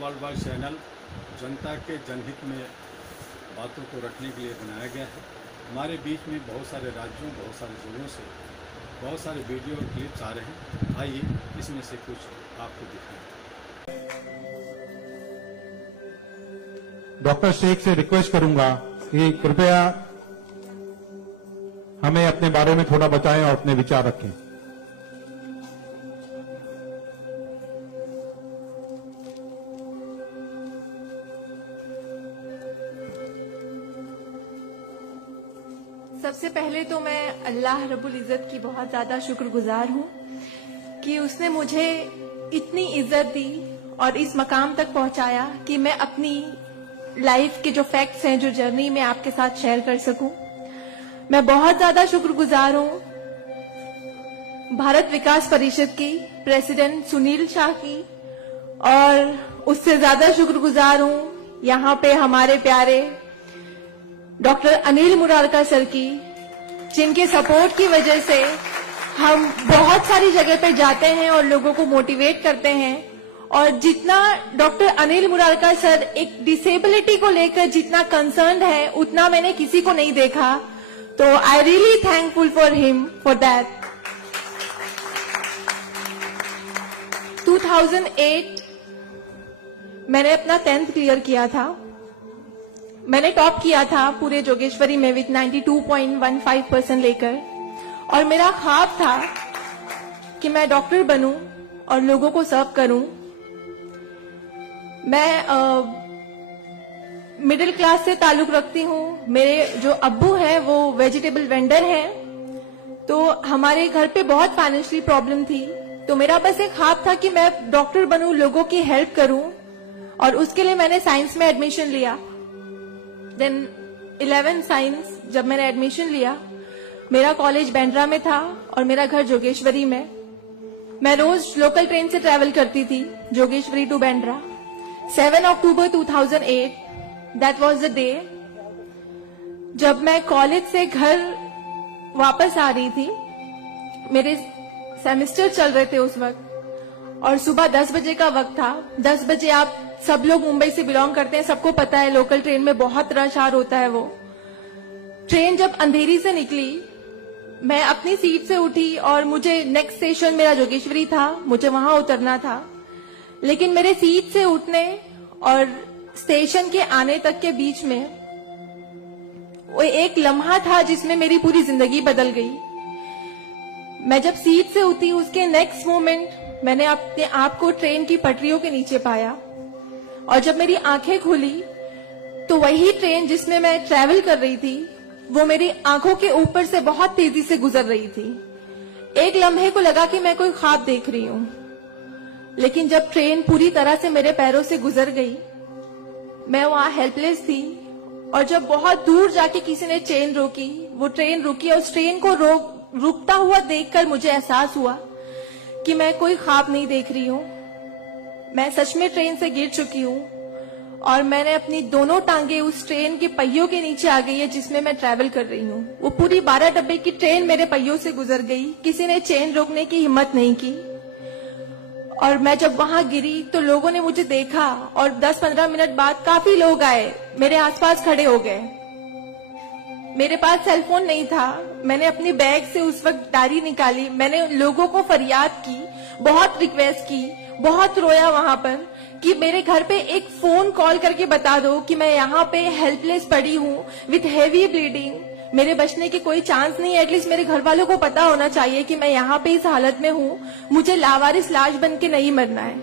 World wide channel जनता के जनहित में बातों को रखने के लिए बनाया गया है। हमारे बीच में बहुत सारे राज्यों, बहुत सारे जिलों से बहुत सारे वीडियो और क्लिप्स आ रहे हैं। आइए इसमें से कुछ आपको दिखाएं। डॉक्टर शेख से रिक्वेस्ट करूंगा कि कृपया हमें अपने बारे में थोड़ा बताएं और अपने विचार रखें। सबसे पहले तो मैं अल्लाह रब्बुल इज़्ज़त की बहुत ज्यादा शुक्रगुजार हूँ कि उसने मुझे इतनी इज्जत दी और इस मकाम तक पहुंचाया कि मैं अपनी लाइफ के जो फैक्ट्स हैं, जो जर्नी में आपके साथ शेयर कर सकूं। मैं बहुत ज्यादा शुक्रगुजार हूँ भारत विकास परिषद की प्रेसिडेंट सुनील शाह की, और उससे ज्यादा शुक्रगुजार हूँ यहाँ पे हमारे प्यारे डॉक्टर अनिल मुरारका सर की, जिनके सपोर्ट की वजह से हम बहुत सारी जगह पे जाते हैं और लोगों को मोटिवेट करते हैं। और जितना डॉक्टर अनिल मुरारका सर एक डिसेबिलिटी को लेकर जितना कंसर्न है, उतना मैंने किसी को नहीं देखा। तो I really thankful for him for that. 2008 मैंने अपना 10th क्लियर किया था। मैंने टॉप किया था पूरे जोगेश्वरी में विद 92.15% लेकर, और मेरा ख्वाब था कि मैं डॉक्टर बनूं और लोगों को सर्व करूं। मैं मिडिल क्लास से ताल्लुक रखती हूं। मेरे जो अब्बू हैं वो वेजिटेबल वेंडर हैं, तो हमारे घर पे बहुत फाइनेंशियली प्रॉब्लम थी। तो मेरा बस एक ख्वाब था कि मैं डॉक्टर बनूं, लोगों की हेल्प करूं, और उसके लिए मैंने साइंस में एडमिशन लिया। देन 11 साइंस जब मैंने एडमिशन लिया, मेरा कॉलेज बैंड्रा में था और मेरा घर जोगेश्वरी में। मैं रोज लोकल ट्रेन से ट्रैवल करती थी Jogeshwari to Bandra. 7 October 2008 that was the day जब मैं कॉलेज से घर वापस आ रही थी। मेरे सेमेस्टर चल रहे थे उस वक्त, और सुबह 10 बजे का वक्त था। 10 बजे आप सब लोग मुंबई से बिलोंग करते हैं, सबको पता है लोकल ट्रेन में बहुत रश आर होता है। वो ट्रेन जब अंधेरी से निकली, मैं अपनी सीट से उठी और मुझे नेक्स्ट स्टेशन मेरा जोगेश्वरी था, मुझे वहां उतरना था। लेकिन मेरे सीट से उठने और स्टेशन के आने तक के बीच में वो एक लम्हा था जिसमें मेरी पूरी जिंदगी बदल गई। मैं जब सीट से उठी, उसके नेक्स्ट मोमेंट मैंने अपने आप को ट्रेन की पटरियों के नीचे पाया, और जब मेरी आंखें खुली तो वही ट्रेन जिसमें मैं ट्रैवल कर रही थी वो मेरी आंखों के ऊपर से बहुत तेजी से गुजर रही थी। एक लम्हे को लगा कि मैं कोई ख्वाब देख रही हूं, लेकिन जब ट्रेन पूरी तरह से मेरे पैरों से गुजर गई, मैं वहां हेल्पलेस थी। और जब बहुत दूर जाके किसी ने ट्रेन रोकी, वो ट्रेन रुकी, और उस ट्रेन को रुकता हुआ देखकर मुझे एहसास हुआ कि मैं कोई ख्वाब नहीं देख रही हूं, मैं सच में ट्रेन से गिर चुकी हूं, और मैंने अपनी दोनों टांगे उस ट्रेन के पहियों के नीचे आ गई है जिसमें मैं ट्रैवल कर रही हूं। वो पूरी 12 डब्बे की ट्रेन मेरे पहियों से गुजर गई। किसी ने चेन रोकने की हिम्मत नहीं की। और मैं जब वहां गिरी तो लोगों ने मुझे देखा, और 10-15 मिनट बाद काफी लोग आए, मेरे आसपास खड़े हो गए। मेरे पास सेलफोन नहीं था। मैंने अपनी बैग से उस वक्त डायरी निकाली, मैंने लोगों को फरियाद की, बहुत रिक्वेस्ट की, बहुत रोया वहां पर कि मेरे घर पे एक फोन कॉल करके बता दो कि मैं यहाँ पे हेल्पलेस पड़ी हूँ विथ हेवी ब्लीडिंग, मेरे बचने की कोई चांस नहीं है। एटलीस्ट मेरे घर वालों को पता होना चाहिए कि मैं यहाँ पे इस हालत में हूँ, मुझे लावारिस लाश बन के नहीं मरना है।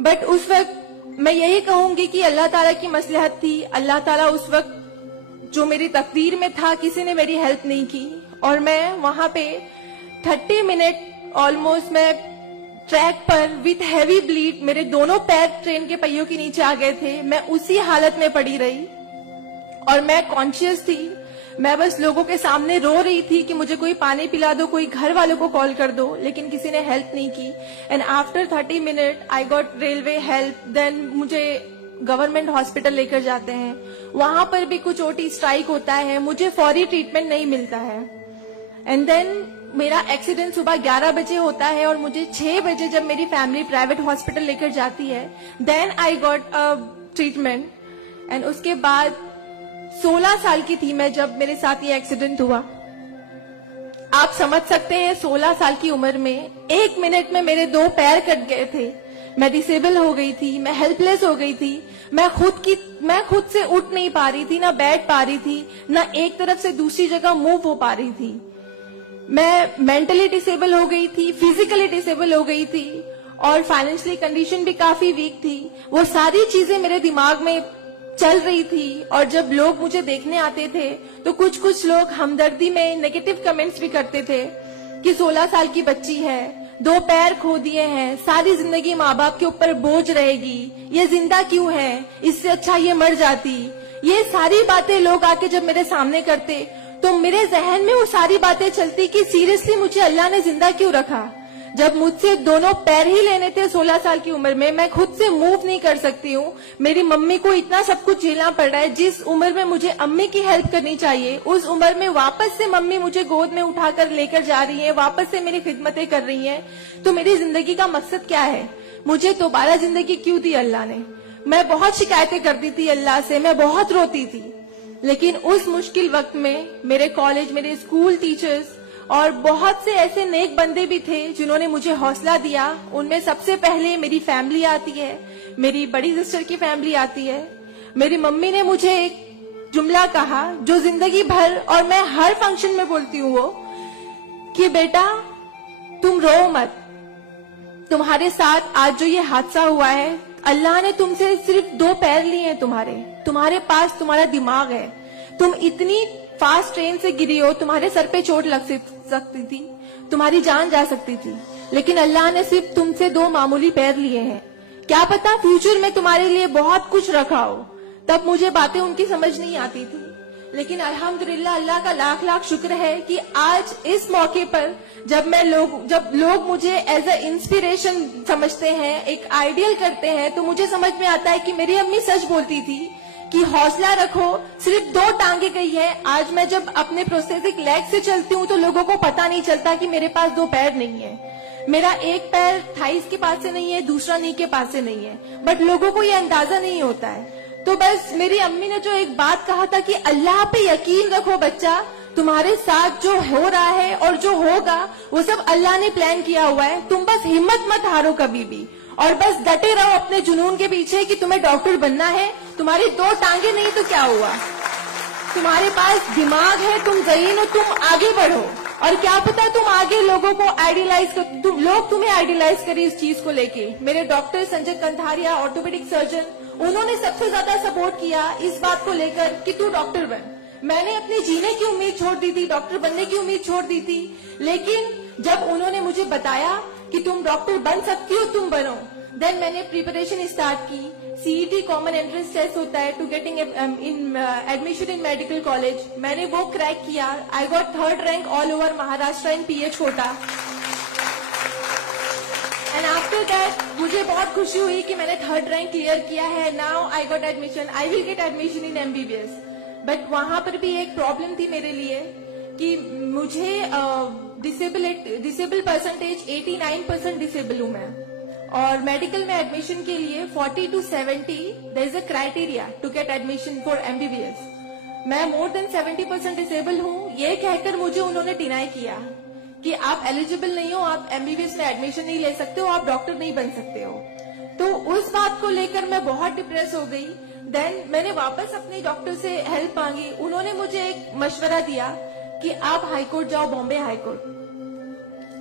बट उस वक्त मैं यही कहूंगी कि अल्लाह ताला की मसलहत थी। अल्लाह ताला उस वक्त जो मेरी तकदीर में था, किसी ने मेरी हेल्प नहीं की, और मैं वहां पे 30 मिनट ऑलमोस्ट मैं ट्रैक पर विथ हैवी ब्लीड, मेरे दोनों पैर ट्रेन के पहियों के नीचे आ गए थे। मैं उसी हालत में पड़ी रही और मैं कॉन्शियस थी। मैं बस लोगों के सामने रो रही थी कि मुझे कोई पानी पिला दो, कोई घर वालों को कॉल कर दो, लेकिन किसी ने हेल्प नहीं की। And after 30 minute I got railway help. Then मुझे गवर्नमेंट हॉस्पिटल लेकर जाते हैं, वहां पर भी कुछ ओटी स्ट्राइक होता है, मुझे फौरी ट्रीटमेंट नहीं मिलता है। एंड देन मेरा एक्सीडेंट सुबह 11 बजे होता है और मुझे 6 बजे जब मेरी फैमिली प्राइवेट हॉस्पिटल लेकर जाती है, then I got a treatment. And उसके बाद 16 साल की थी मैं जब मेरे साथ ये एक्सीडेंट हुआ। आप समझ सकते हैं 16 साल की उम्र में 1 मिनट में मेरे 2 पैर कट गए थे, मैं डिसेबल हो गई थी, मैं हेल्पलेस हो गई थी, मैं खुद से उठ नहीं पा रही थी, ना बैठ पा रही थी, ना एक तरफ से दूसरी जगह मूव हो पा रही थी। मैं मेंटली डिसेबल हो गई थी, फिजिकली डिसेबल हो गई थी और फाइनेंशियली कंडीशन भी काफी वीक थी। वो सारी चीजें मेरे दिमाग में चल रही थी और जब लोग मुझे देखने आते थे तो कुछ लोग हमदर्दी में नेगेटिव कमेंट्स भी करते थे कि 16 साल की बच्ची है, 2 पैर खो दिए हैं, सारी जिंदगी माँ बाप के ऊपर बोझ रहेगी, ये जिंदा क्यों है, इससे अच्छा ये मर जाती। ये सारी बातें लोग आके जब मेरे सामने करते तो मेरे जहन में वो सारी बातें चलती कि सीरियसली मुझे अल्लाह ने जिंदा क्यों रखा। जब मुझसे दोनों पैर ही लेने थे 16 साल की उम्र में, मैं खुद से मूव नहीं कर सकती हूँ, मेरी मम्मी को इतना सब कुछ झेलना पड़ रहा है। जिस उम्र में मुझे अम्मी की हेल्प करनी चाहिए उस उम्र में वापस से मम्मी मुझे गोद में उठाकर लेकर जा रही है, वापस से मेरी खिदमतें कर रही हैं। तो मेरी जिंदगी का मकसद क्या है? मुझे दोबारा जिंदगी क्यों दी अल्लाह ने? मैं बहुत शिकायतें करती थी अल्लाह से, मैं बहुत रोती थी, लेकिन उस मुश्किल वक्त में मेरे कॉलेज, मेरे स्कूल टीचर्स और बहुत से ऐसे नेक बंदे भी थे जिन्होंने मुझे हौसला दिया। उनमें सबसे पहले मेरी फैमिली आती है, मेरी बड़ी सिस्टर की फैमिली आती है। मेरी मम्मी ने मुझे एक जुमला कहा जो जिंदगी भर और मैं हर फंक्शन में बोलती हूँ, वो कि बेटा तुम रो मत, तुम्हारे साथ आज जो ये हादसा हुआ है, अल्लाह ने तुमसे सिर्फ 2 पैर लिए हैं, तुम्हारे पास तुम्हारा दिमाग है, तुम इतनी फास्ट ट्रेन से गिरी हो, तुम्हारे सर पे चोट लग सकती थी, तुम्हारी जान जा सकती थी, लेकिन अल्लाह ने सिर्फ तुमसे 2 मामूली पैर लिए हैं। क्या पता फ्यूचर में तुम्हारे लिए बहुत कुछ रखा हो। तब मुझे बातें उनकी समझ नहीं आती थी, लेकिन अल्हम्दुलिल्लाह अल्लाह का लाख लाख शुक्र है कि आज इस मौके पर जब लोग मुझे एज अ इंस्पिरेशन समझते हैं, एक आइडियल करते हैं, तो मुझे समझ में आता है कि मेरी अम्मी सच बोलती थी कि हौसला रखो, सिर्फ 2 टांगे गई है। आज मैं जब अपने प्रोस्थेटिक लेग से चलती हूँ तो लोगों को पता नहीं चलता कि मेरे पास 2 पैर नहीं है, मेरा एक पैर थाइस के पास से नहीं है, दूसरा नी के पास से नहीं है, बट लोगों को ये अंदाजा नहीं होता है। तो बस मेरी अम्मी ने जो एक बात कहा था कि अल्लाह पे यकीन रखो बच्चा, तुम्हारे साथ जो हो रहा है और जो होगा वो सब अल्लाह ने प्लान किया हुआ है, तुम बस हिम्मत मत हारो कभी भी और बस डटे रहो अपने जुनून के पीछे कि तुम्हें डॉक्टर बनना है। तुम्हारी 2 टांगे नहीं तो क्या हुआ, तुम्हारे पास दिमाग है, तुम ज़हीन हो, तुम आगे बढ़ो। और क्या पता तुम आगे लोगों को लोग तुम्हें आइडियलाइज करें इस चीज को लेके। मेरे doctor Sanjay Kantharia, orthopaedic surgeon, उन्होंने सबसे ज्यादा सपोर्ट किया इस बात को लेकर कि तू डॉक्टर बन। मैंने अपने जीने की उम्मीद छोड़ दी थी, डॉक्टर बनने की उम्मीद छोड़ दी थी, लेकिन जब उन्होंने मुझे बताया कि तुम डॉक्टर बन सकती हो, तुम बनो, देन मैंने प्रिपरेशन स्टार्ट की। सीईटी कॉमन एंट्रेंस टेस्ट होता है to getting admission in medical college, मैंने वो क्रैक किया। I got 3rd rank all over Maharashtra in PH quota. And after that मुझे बहुत खुशी हुई कि मैंने 3rd रैंक क्लियर किया है। Now I got admission, I will get admission in MBBS. But वहां पर भी एक प्रॉब्लम थी मेरे लिए कि मुझे डिसेबल परसेंटेज 89% डिसेबल हूं मैं, और मेडिकल में एडमिशन के लिए 40 to 70 there is a criteria to get admission for MBBS. मैं मोर देन 70% डिसेबल हूँ, ये कहकर मुझे उन्होंने डिनाई किया कि आप एलिजिबल नहीं हो, आप एमबीबीएस में एडमिशन नहीं ले सकते हो, आप डॉक्टर नहीं बन सकते हो। तो उस बात को लेकर मैं बहुत डिप्रेस हो गई। देन मैंने वापस अपने डॉक्टर से हेल्प मांगी, उन्होंने मुझे एक मशवरा दिया कि आप हाईकोर्ट जाओ, बॉम्बे हाईकोर्ट।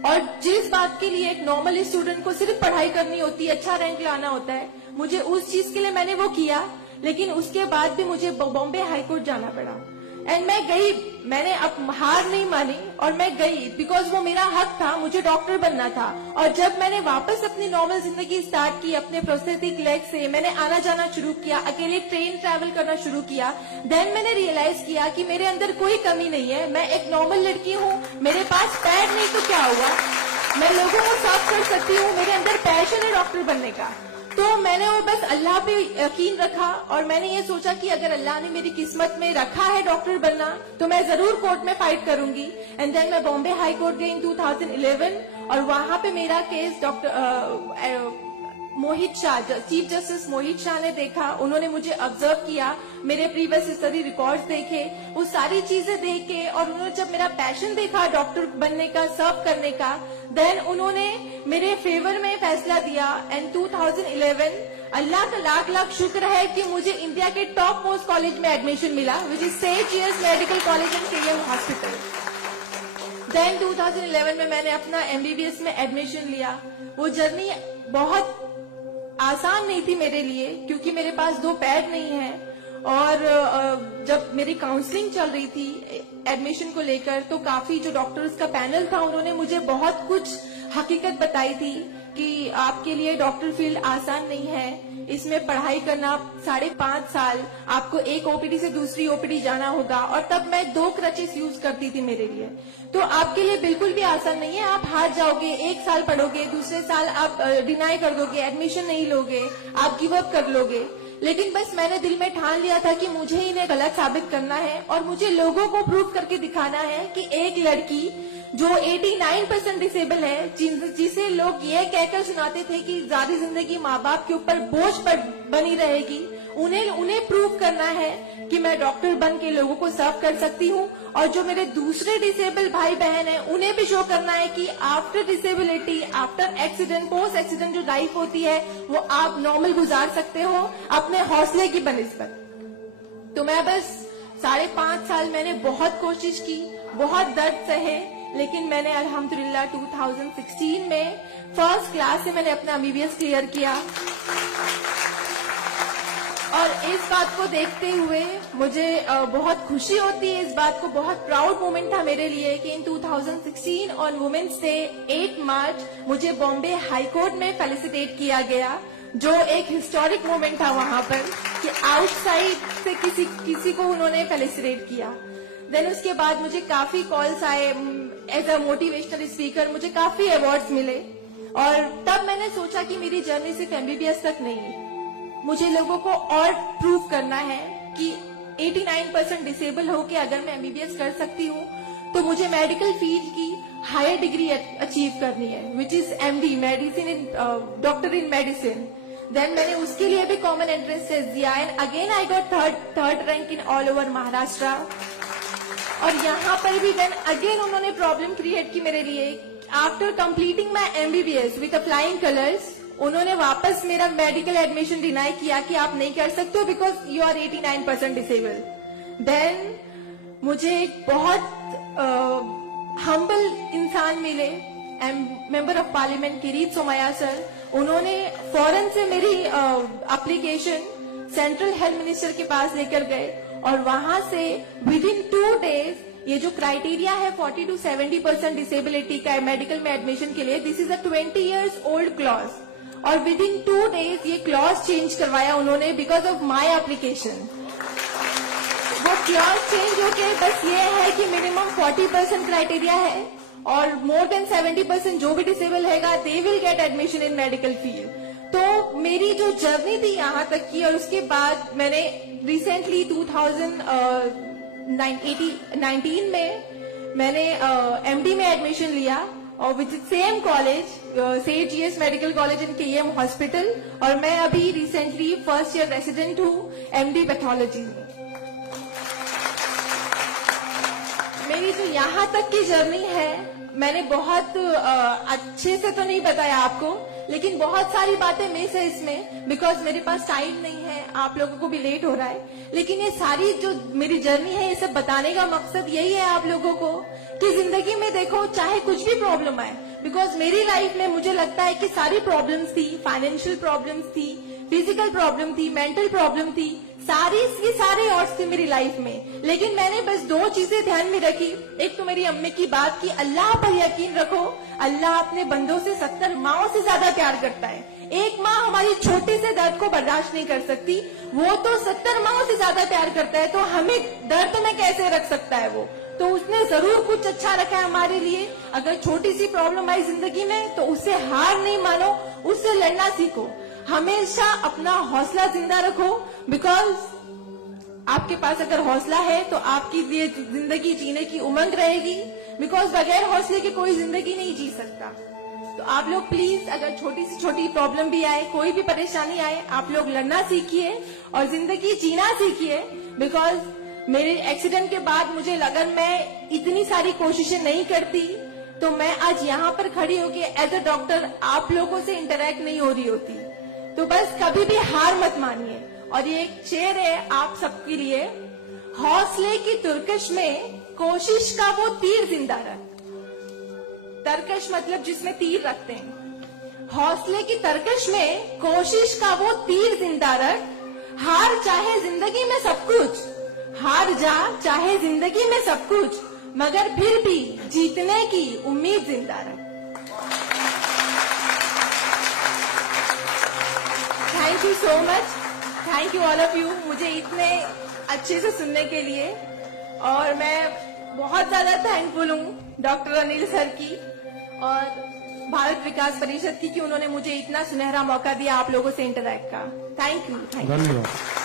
और जिस बात के लिए एक नॉर्मल स्टूडेंट को सिर्फ पढ़ाई करनी होती है, अच्छा रैंक लाना होता है, मुझे उस चीज के लिए मैंने वो किया, लेकिन उसके बाद भी मुझे बॉम्बे हाईकोर्ट जाना पड़ा। एंड मैं गई, मैंने अब हार नहीं मानी और मैं गई, बिकॉज वो मेरा हक था, मुझे डॉक्टर बनना था। और जब मैंने वापस अपनी नॉर्मल जिंदगी स्टार्ट की अपने प्रोस्थेटिक लेग से, मैंने आना जाना शुरू किया, अकेले ट्रेन ट्रैवल करना शुरू किया, देन मैंने रियलाइज किया कि मेरे अंदर कोई कमी नहीं है, मैं एक नॉर्मल लड़की हूँ, मेरे पास पैर नहीं तो क्या हुआ, मैं लोगों को सर्व कर सकती हूँ, मेरे अंदर पैशन है डॉक्टर बनने का। तो मैंने वो बस अल्लाह पे यकीन रखा और मैंने ये सोचा कि अगर अल्लाह ने मेरी किस्मत में रखा है डॉक्टर बनना तो मैं जरूर कोर्ट में फाइट करूंगी। एंड देन मैं बॉम्बे हाई कोर्ट गई इन 2011 और वहां पे मेरा केस डॉक्टर मोहित शाह, चीफ जस्टिस मोहित शाह ने देखा। उन्होंने मुझे ऑब्जर्व किया, मेरे प्रीवियस स्टडी रिकॉर्ड्स देखे, वो सारी चीजें देख के, और उन्होंने जब मेरा पैशन देखा डॉक्टर बनने का, सर्व करने का, देन उन्होंने मेरे फेवर में फैसला दिया। एंड 2011 अल्लाह का लाख लाख शुक्र है कि मुझे इंडिया के टॉप मोस्ट कॉलेज में एडमिशन मिला, which is Saint GS medical college and KEM hospital. Then 2011 में मैंने अपना MBBS में एडमिशन लिया। वो जर्नी बहुत आसान नहीं थी मेरे लिए, क्योंकि मेरे पास 2 पैर नहीं है। और जब मेरी काउंसलिंग चल रही थी एडमिशन को लेकर, तो काफी जो डॉक्टर्स का पैनल था उन्होंने मुझे बहुत कुछ हकीकत बताई थी कि आपके लिए डॉक्टर फील्ड आसान नहीं है, इसमें पढ़ाई करना 5.5 साल, आपको एक OPD से दूसरी OPD जाना होगा। और तब मैं 2 क्रचेस यूज करती थी मेरे लिए, तो आपके लिए बिल्कुल भी आसान नहीं है। आप हार जाओगे, 1 साल पढ़ोगे, दूसरे साल आप डिनाई कर दोगे, एडमिशन नहीं लोगे, आप गिव अप कर लोगे। लेकिन बस मैंने दिल में ठान लिया था कि मुझे इन्हें गलत साबित करना है और मुझे लोगों को प्रूव करके दिखाना है कि एक लड़की जो 89% डिसेबल है, जिसे लोग ये कहकर सुनाते थे कि सारी जिंदगी माँ बाप के ऊपर बोझ पर बनी रहेगी, उन्हें प्रूव करना है कि मैं डॉक्टर बन के लोगों को सर्व कर सकती हूँ। और जो मेरे दूसरे डिसेबल भाई बहन हैं, उन्हें भी शो करना है कि after disability, after accident, post accident जो लाइफ होती है वो आप नॉर्मल गुजार सकते हो अपने हौसले की बनिस्बत। तो मैं बस 5.5 साल मैंने बहुत कोशिश की, बहुत दर्द सहे, लेकिन मैंने अल्हम्दुलिल्लाह 2016 में फर्स्ट क्लास से मैंने अपना MBBS क्लियर किया। और इस बात को देखते हुए मुझे बहुत खुशी होती है, इस बात को बहुत प्राउड मोमेंट था मेरे लिए कि इन 2016 ऑन वुमेन्स डे 8 मार्च मुझे बॉम्बे हाई कोर्ट में फेलिसिटेट किया गया, जो एक हिस्टोरिक मोमेंट था वहां पर कि आउटसाइड से किसी को उन्होंने फेलिसिटेट किया। देन उसके बाद मुझे काफी कॉल्स आए एज अ मोटिवेशनल स्पीकर, मुझे काफी अवार्ड्स मिले। और तब मैंने सोचा कि मेरी जर्नी सिर्फ MBBS तक नहीं है, मुझे लोगों को और प्रूव करना है कि 89% डिसेबल होके अगर मैं MBBS कर सकती हूँ तो मुझे मेडिकल फील्ड की हायर डिग्री अचीव करनी है, which is MD, medicine in doctor in medicine. Then मैंने उसके लिए भी कॉमन एंट्रेंस टेस्ट दिया and again I got third rank in all over Maharashtra. और यहाँ पर भी देन अगेन उन्होंने प्रॉब्लम क्रिएट की मेरे लिए। After completing my MBBS with flying colours, उन्होंने वापस मेरा मेडिकल एडमिशन डिनाई किया कि आप नहीं कर सकते हो because you are 89% disable. Then मुझे एक बहुत हम्बल इंसान मिले, member of parliament Kirit Somaiya sir. उन्होंने फौरन से मेरी एप्लीकेशन सेंट्रल हेल्थ मिनिस्टर के पास लेकर गए और वहां से विद इन 2 डेज ये जो क्राइटेरिया है 40 to 70% डिसेबिलिटी का मेडिकल में एडमिशन के लिए, this is a 20 years old clause, और विद इन 2 डेज ये क्लॉज चेंज करवाया उन्होंने बिकॉज ऑफ माई एप्लीकेशन। वो क्लॉज चेंज होके बस ये है कि मिनिमम 40% क्राइटेरिया है और मोर देन 70% जो भी डिसेबल हैगा they will get admission in medical field. तो मेरी जो जर्नी थी यहाँ तक की, और उसके बाद मैंने रिसेंटली 2019 में मैंने MD में एडमिशन लिया और with same college Saint GS medical college in KEM hospital, और मैं अभी रिसेंटली फर्स्ट ईयर रेसिडेंट हूँ MD पैथोलॉजी में। मेरी जो यहाँ तक की जर्नी है मैंने बहुत अच्छे से तो नहीं बताया आपको, लेकिन बहुत सारी बातें मिस है इसमें बिकॉज मेरे पास टाइम नहीं है, आप लोगों को भी लेट हो रहा है। लेकिन ये सारी जो मेरी जर्नी है ये सब बताने का मकसद यही है आप लोगों को कि जिंदगी में देखो चाहे कुछ भी प्रॉब्लम आए, बिकॉज मेरी लाइफ में मुझे लगता है कि सारी प्रॉब्लम्स थी, फाइनेंशियल प्रॉब्लम्स थी, फिजिकल प्रॉब्लम थी, मेंटल प्रॉब्लम थी, सारे ऑड्स थे मेरी लाइफ में। लेकिन मैंने बस 2 चीजें ध्यान में रखी। एक तो मेरी अम्मी की बात की अल्लाह पर यकीन रखो, अल्लाह अपने बंदों से 70 माओं से ज्यादा प्यार करता है। एक माँ हमारी छोटे से दर्द को बर्दाश्त नहीं कर सकती, वो तो 70 माओं से ज्यादा प्यार करता है, तो हमें दर्द में कैसे रख सकता है वो? तो उसने जरूर कुछ अच्छा रखा है हमारे लिए। अगर छोटी सी प्रॉब्लम आई जिंदगी में तो उससे हार नहीं मानो, उससे लड़ना सीखो। हमेशा अपना हौसला जिंदा रखो, बिकॉज आपके पास अगर हौसला है तो आपकी ये जिंदगी जीने की उमंग रहेगी, बिकॉज बगैर हौसले के कोई जिंदगी नहीं जी सकता। तो आप लोग प्लीज, अगर छोटी से छोटी प्रॉब्लम भी आए, कोई भी परेशानी आए, आप लोग लड़ना सीखिए और जिंदगी जीना सीखिए। बिकॉज मेरे एक्सीडेंट के बाद मुझे लगा मैं इतनी सारी कोशिशें नहीं करती तो मैं आज यहाँ पर खड़ी होके एज अ डॉक्टर आप लोगों से इंटरेक्ट नहीं हो रही होती। तो बस कभी भी हार मत मानिए। और ये एक शेर है आप सबके लिए, हौसले की तुर्कश में कोशिश का वो तीर जिंदा रख। तरकश मतलब जिसमें तीर रखते हैं। हौसले की तरकश में कोशिश का वो तीर जिंदा रख। हार चाहे जिंदगी में सब कुछ, हार जा चाहे जिंदगी में सब कुछ, मगर फिर भी जीतने की उम्मीद जिंदा रख। Thank you so much, thank you all of you, मुझे इतने अच्छे से सुनने के लिए। और मैं बहुत ज्यादा थैंकफुल हूँ डॉक्टर अनिल सर की और भारत विकास परिषद की कि उन्होंने मुझे इतना सुनहरा मौका दिया आप लोगों से इंटरैक्ट का। Thank you. धन्यवाद।